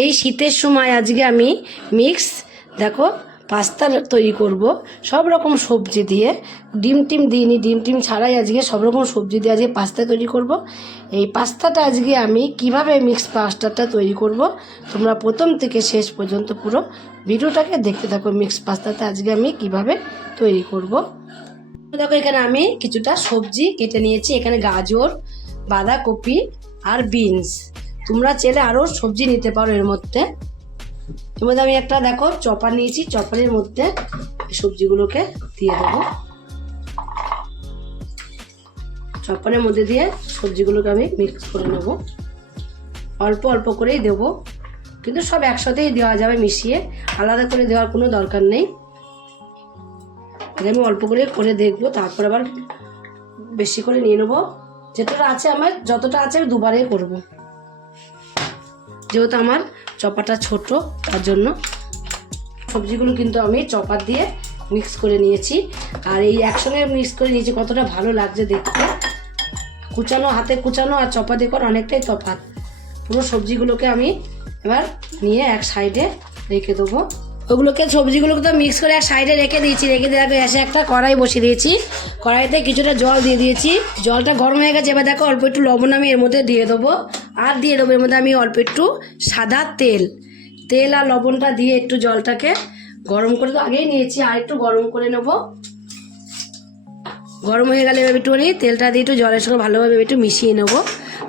এই শীতের সময় আজকে আমি মিক্স দেখো পাস্তা তৈরি করব সব রকম সবজি দিয়ে। ডিম টিম দিইনি, ডিম টিম ছাড়াই আজকে সব রকম সবজি দিয়ে আজকে পাস্তা তৈরি করব। এই পাস্তাটা আজকে আমি কিভাবে মিক্স পাস্তাটা তৈরি করব তোমরা প্রথম থেকে শেষ পর্যন্ত পুরো ভিডিওটাকে দেখতে থাকো। মিক্স পাস্তাটা আজকে আমি কিভাবে তৈরি করব। দেখো এখানে আমি কিছুটা সবজি কেটে নিয়েছি। এখানে গাজর, বাঁধাকপি আর বিনস। তোমরা চাইলে আরও সবজি নিতে পারো এর মধ্যে। আমি একটা দেখো চপার নিয়েছি, চপারের মধ্যে সবজিগুলোকে দিয়ে দেবো। চপারের মধ্যে দিয়ে সবজিগুলোকে আমি মিক্স করে নেব। অল্প অল্প করেই দেবো, কিন্তু সব একসাথেই দেওয়া যাবে মিশিয়ে, আলাদা করে দেওয়ার কোনো দরকার নেই। আমি অল্প করে দেখবো, তারপর আবার বেশি করে নিয়ে নেবো। যেটা আছে আমার, যতটা আছে আমি দুবারেই করব, যেহেতু আমার চপাটা ছোট তার জন্য। সবজিগুলো কিন্তু আমি চপার দিয়ে মিক্স করে নিয়েছি, আর এই একসঙ্গে মিক্স করে নিয়েছি। কতটা ভালো লাগছে দেখতে। কুচানো, হাতে কুচানো আর চপা দিয়ে করা অনেকটাই তফাৎ। পুরো সবজিগুলোকে আমি এবার নিয়ে এক সাইডে রেখে দেবো। সবজিগুলোকে তো মিক্স করে এক সাইডে রেখে দিয়েছি। রেখে দেওয়ার গ্যাসে একটা কড়াই বসিয়ে দিয়েছি। কড়াইতে কিছুটা জল দিয়ে দিয়েছি। জলটা গরম হয়ে গেছে। এবার দেখো অল্প একটু লবণ আমি এর মধ্যে দিয়ে দেবো। আর দিয়ে দেবো এর মধ্যে আমি অল্প একটু সাদা তেল। তেল আর লবণটা দিয়ে একটু জলটাকে গরম করে তো আগেই নিয়েছি, আর একটু গরম করে নেব। গরম হয়ে গেলে এবার একটুখানি তেলটা দিয়ে একটু জলের সঙ্গে ভালোভাবে একটু মিশিয়ে নেব।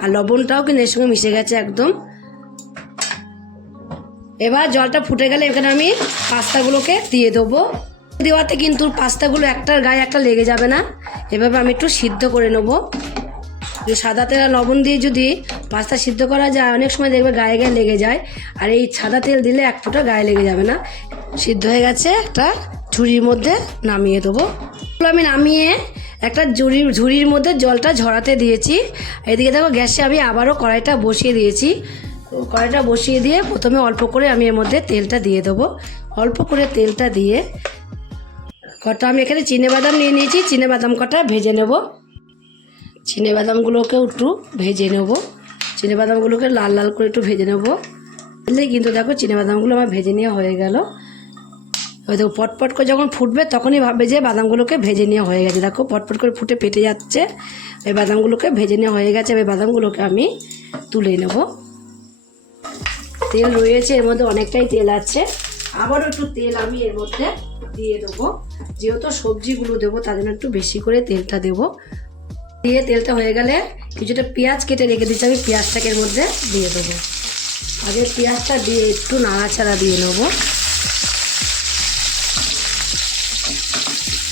আর লবণটাও কিন্তু এর সঙ্গে মিশে গেছে একদম। এবার জলটা ফুটে গেলে এখানে আমি পাস্তাগুলোকে দিয়ে দেবো। দেওয়াতে কিন্তু পাস্তাগুলো একটার গায়ে একটা লেগে যাবে না। এভাবে আমি একটু সিদ্ধ করে নেব। সাদা তেল আর লবণ দিয়ে যদি পাস্তা সিদ্ধ করা যায়, অনেক সময় দেখবে গায়ে গায়ে লেগে যায়। আর এই সাদা তেল দিলে এক ফোঁটা গায়ে লেগে যাবে না। সিদ্ধ হয়ে গেছে, একটা ঝুড়ির মধ্যে নামিয়ে দেবো। আমি নামিয়ে একটা ঝুড়ির মধ্যে জলটা ঝরাতে দিয়েছি। এদিকে দেখো গ্যাসে আমি আবারও কড়াইটা বসিয়ে দিয়েছি। কড়াইটা বসিয়ে দিয়ে প্রথমে অল্প করে আমি এর মধ্যে তেলটা দিয়ে দেবো। অল্প করে তেলটা দিয়ে কটা আমি এখানে চিনেবাদাম নিয়ে নিয়েছি। চিনেবাদাম কটা ভেজে নেব। চিনেবাদামগুলোকেও একটু ভেজে নেব। চিনেবাদামগুলোকে লাল লাল করে একটু ভেজে নেব। কিন্তু দেখো চিনেবাদামগুলো আমার ভেজে নেওয়া হয়ে গেল। ওই দেখো পটপট করে যখন ফুটবে তখনই ভাববে যে বাদামগুলোকে ভেজে নেওয়া হয়ে গেছে। দেখো পটপট করে ফুটে পেটে যাচ্ছে। এই বাদামগুলোকে ভেজে নেওয়া হয়ে গেছে। এই বাদামগুলোকে আমি তুলে নেব। তেল রয়েছে এর মধ্যে, অনেকটাই তেল আছে। আবারও একটু তেল আমি এর মধ্যে দিয়ে দেবো। যেহেতু সবজিগুলো দেবো তার জন্য একটু বেশি করে তেলটা দেবো। দিয়ে তেলটা হয়ে গেলে কিছুটা পেঁয়াজ কেটে রেখে দিচ্ছি, আমি পেঁয়াজটাকে এর মধ্যে দিয়ে দেবো। আগে পেঁয়াজটা দিয়ে একটু নাড়াচাড়া দিয়ে নেবো।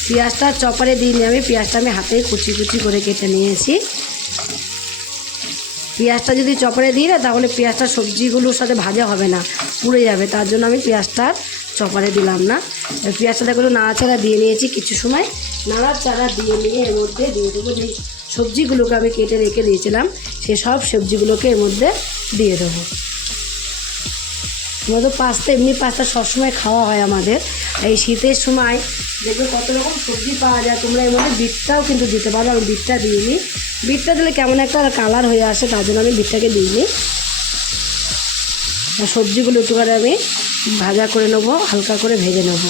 পেঁয়াজটা চপারে দিইনি আমি, পেঁয়াজটা আমি হাতেই কুচি কুচি করে কেটে নিয়েছি। পেঁয়াজটা যদি চপারে দিই না, তাহলে পেঁয়াজটা সবজিগুলোর সাথে ভাজা হবে না, পুড়ে যাবে। তার জন্য আমি পেঁয়াজটা চপারে দিলাম না। পেঁয়াজটা দেখো নাড়াচাড়া দিয়ে নিয়েছি। কিছু সময় নাড়াচাড়া দিয়ে নিয়ে এর মধ্যে দিয়ে দেবো যে সবজিগুলোকে আমি কেটে রেখে দিয়েছিলাম, সেই সব সবজিগুলোকে এর মধ্যে দিয়ে দেবো। আমাদের পাস্তা, এমনি পাস্তা সবসময় খাওয়া হয় আমাদের। এই শীতের সময় দেখবে কত রকম সবজি পাওয়া যায়। তোমরা এর মধ্যে বিটটাও কিন্তু দিতে পারো। আমি বিটটা দিইনি। বিটটা দিলে কেমন একটা কালার হয়ে আসে, তার জন্য আমি বিটটাকে দিইনি। সবজিগুলো একটু করে আমি ভাজা করে নেবো, হালকা করে ভেজে নেব।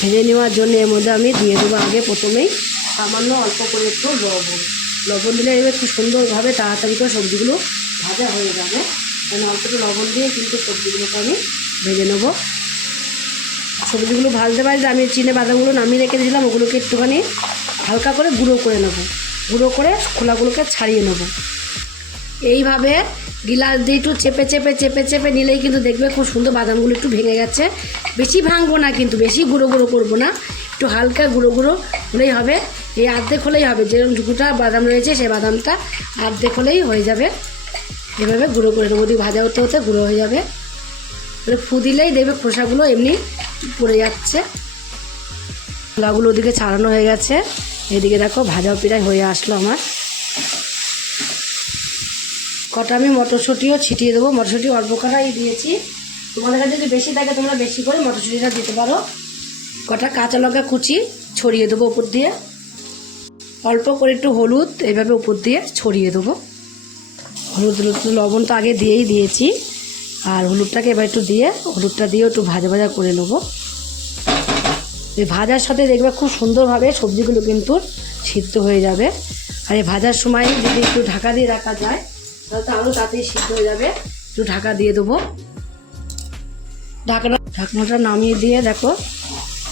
ভেজে নেওয়ার জন্য এর মধ্যে আমি দিয়ে দেবো আগে প্রথমেই সামান্য অল্প করে একটু লবণ। লবণ দিলে এবার খুব সুন্দরভাবে তাড়াতাড়ি করে সবজিগুলো ভাজা হয়ে যাবে। কারণ অল্প একটু লবণ দিয়ে কিন্তু সবজিগুলোকে আমি ভেজে নেবো। সবজিগুলো ভাজতে ভাজতে আমি চিনেবাদামগুলো নামিয়ে রেখে দিয়েছিলাম, ওগুলোকে একটুখানি হালকা করে গুঁড়ো করে নেব। গুঁড়ো করে খোলাগুলোকে ছাড়িয়ে নেব। এইভাবে গিলাস দিয়ে একটু চেপে চেপে চেপে চেপে নিলেই কিন্তু দেখবে খুব সুন্দর বাদামগুলো একটু ভেঙে গেছে। বেশি ভাঙবো না, কিন্তু বেশি গুঁড়ো গুঁড়ো করবো না, একটু হালকা গুঁড়ো গুঁড়ো হলেই হবে। এই অর্ধেক হলেই হবে। যেরকম ঝুঁকুটা বাদাম রয়েছে সেই বাদামটা অর্ধেক হলেই হয়ে যাবে। এভাবে গুঁড়ো করে নেবো। দিয়ে ভাজা হতে হতে গুঁড়ো হয়ে যাবে। ফু দিলেই দেখবে খোসাগুলো এমনি পড়ে যাচ্ছে। খোলাগুলো ওদিকে ছাড়ানো হয়ে গেছে। এদিকে দেখো ভাজাও প্রায় হয়ে আসলো আমার। কটা আমি মটরশুঁটিও ছিটিয়ে দেবো। মটরশুঁটি অল্প কটাই দিয়েছি। তোমাদের কাছে যদি বেশি থাকে তোমরা বেশি করে মটরশুঁটিটা দিতে পারো। কটা কাঁচা লঙ্কা কুচি ছড়িয়ে দেবো উপর দিয়ে। অল্প করে একটু হলুদ এইভাবে উপর দিয়ে ছড়িয়ে দেবো। লবণ তো আগে দিয়েই দিয়েছি। আর হলুদটাকে এবার একটু দিয়ে হলুদটা দিয়েও একটু ভাজা ভাজা করে নেবো। এই ভাজার সাথে দেখবে খুব সুন্দরভাবে সবজিগুলো কিন্তু সিদ্ধ হয়ে যাবে। আর এই ভাজার সময় যদি একটু ঢাকা দিয়ে রাখা যায় তাহলে তো আরও তাড়াতাড়ি সিদ্ধ হয়ে যাবে। একটু ঢাকা দিয়ে দেবো। ঢাকনাটা নামিয়ে দিয়ে দেখো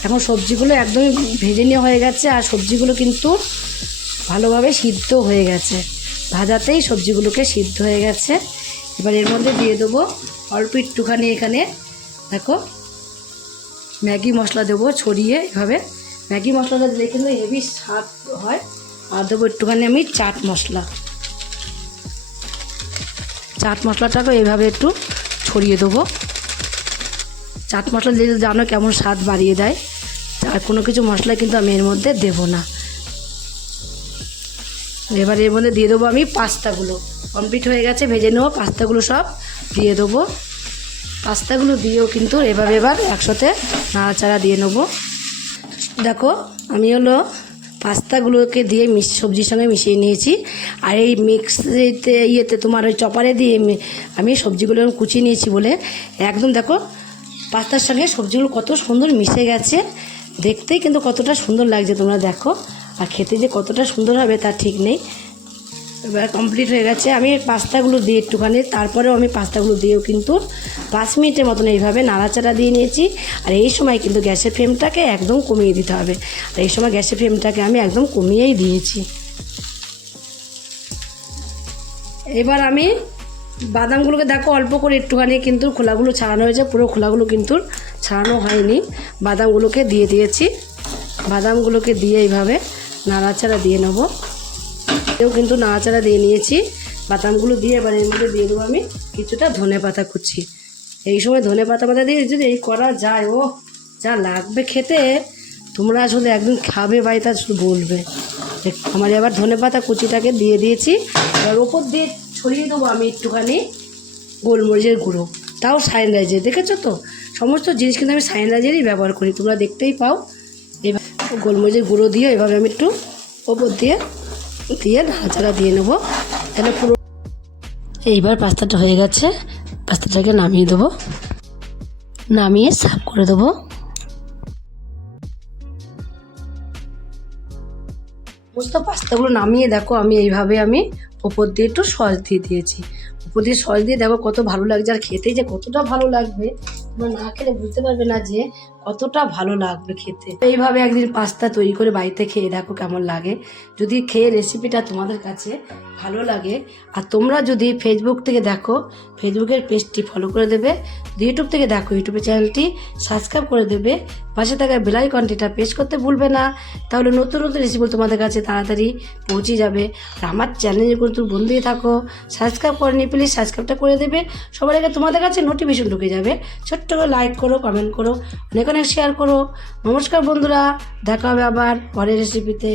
এখন সবজিগুলো একদমই ভেজে নেওয়া হয়ে গেছে। আর সবজিগুলো কিন্তু ভালোভাবে সিদ্ধ হয়ে গেছে, ভাজাতেই সবজিগুলোকে সিদ্ধ হয়ে গেছে। এবার এর মধ্যে দিয়ে দেবো অল্প একটুখানি, এখানে দেখো ম্যাগি মশলা দেবো ছড়িয়ে এভাবে। ম্যাগি মশলাটা দিলে কিন্তু হেভি স্বাদ হয়। আর দেবো একটুখানি আমি চাট মশলা। চাট মশলাটাকে এইভাবে একটু ছড়িয়ে দেবো। চাট মশলা দিলে জানো কেমন স্বাদ বাড়িয়ে দেয়। আর কোনো কিছু মশলা কিন্তু আমি এর মধ্যে দেবো না। এবার এর মধ্যে দিয়ে দেবো আমি পাস্তাগুলো। কমপ্লিট হয়ে গেছে ভেজে নেবো, পাস্তাগুলো সব দিয়ে দেবো। পাস্তাগুলো দিয়েও কিন্তু এভাবে এবার একসাথে নাড়াচাড়া দিয়ে নেবো। দেখো আমি পাস্তাগুলোকে দিয়ে সবজির সঙ্গে মিশিয়ে নিয়েছি। আর এই ইয়েতে তোমার ওই চপারে দিয়ে আমি সবজিগুলো কুচিয়ে নিয়েছি বলে একদম দেখো পাস্তার সঙ্গে সবজিগুলো কত সুন্দর মিশে গেছে। দেখতেই কিন্তু কতটা সুন্দর লাগছে তোমরা দেখো। আর খেতে যে কতটা সুন্দর হবে তার ঠিক নেই। এবার কমপ্লিট হয়ে গেছে। আমি পাস্তাগুলো দিয়ে একটুখানি তারপরেও আমি পাস্তাগুলো দিয়েও কিন্তু 5 মিনিটের মতন এইভাবে নাড়াচাড়া দিয়ে নিয়েছি। আর এই সময় কিন্তু গ্যাসের ফ্লেমটাকে একদম কমিয়ে দিতে হবে। আর এই সময় গ্যাসের ফ্লেমটাকে আমি একদম কমিয়েই দিয়েছি। এবার আমি বাদামগুলোকে দেখো অল্প করে একটুখানি কিন্তু খোলাগুলো ছাড়ানো হয়েছে, পুরো খোলাগুলো কিন্তু ছাড়ানো হয়নি। বাদামগুলোকে দিয়ে দিয়েছি। বাদামগুলোকে দিয়ে এইভাবে নাড়াচাড়া দিয়ে নেবো। এও কিন্তু নাড়াচাড়া দিয়ে নিয়েছি। বাদামগুলো দিয়ে এবার এর মধ্যে দিয়ে দেবো আমি কিছুটা ধনেপাতা কুচি। এই সময় ধনেপাতা দিয়ে যদি এই করা যায়, ও যা লাগবে খেতে, তোমরা আসলে একদিন খাবে বাড়িতে শুধু বলবে। আমার এবার ধনেপাতা কুচিটাকে দিয়ে দিয়েছি। এবার ওপর দিয়ে ছড়িয়ে দেবো আমি একটুখানি গোলমরিচের গুঁড়ো, তাও সানরাইজের। দেখেছো তো সমস্ত জিনিস কিন্তু আমি সানরাইজেরই ব্যবহার করি, তোমরা দেখতেই পাও। এবার গোলমরিচের গুঁড়ো দিয়ে এভাবে আমি একটু ওপর দিয়ে নাড়াচাড়া দিয়ে নেবো। তাহলে পুরো এইবার পাস্তাটা হয়ে গেছে। পাস্তাটাকে নামিয়ে দেবো, নামিয়ে সার্ভ করে দেবো। সমস্ত পাস্তাগুলো নামিয়ে দেখো আমি এইভাবে আমি ওপর দিয়ে একটু সস দিয়ে দিয়েছি। উপর দিয়ে সস দিয়ে দেখো কত ভালো লাগছে। আর খেতে যে কতটা ভালো লাগবে তোমরা না খেলে বুঝতে পারবে না যে কতটা ভালো লাগবে খেতে। এইভাবে একদিন পাস্তা তৈরি করে বাড়িতে খেয়ে দেখো কেমন লাগে। যদি খেয়ে রেসিপিটা তোমাদের কাছে ভালো লাগে, আর তোমরা যদি ফেসবুক থেকে দেখো ফেসবুকের পেজটি ফলো করে দেবে, ইউটিউব থেকে দেখো ইউটিউবের চ্যানেলটি সাবস্ক্রাইব করে দেবে, পাশে থাকা বেল আইকনটিটা প্রেস করতে ভুলবে না। তাহলে নতুন নতুন রেসিপি তোমাদের কাছে তাড়াতাড়ি পৌঁছে যাবে। আর আমার চ্যানেলে কিন্তু বন্ধু হয়ে থাকো, সাবস্ক্রাইব করেনি প্লিজ সাবস্ক্রাইবটা করে দেবে। সবার আগে তোমাদের কাছে নোটিফিকেশন ঢুকে যাবে। ছোট্ট করে লাইক করো, কমেন্ট করো, অনেক অনেক শেয়ার করো। নমস্কার বন্ধুরা, দেখা হবে আবার পরের রেসিপিতে।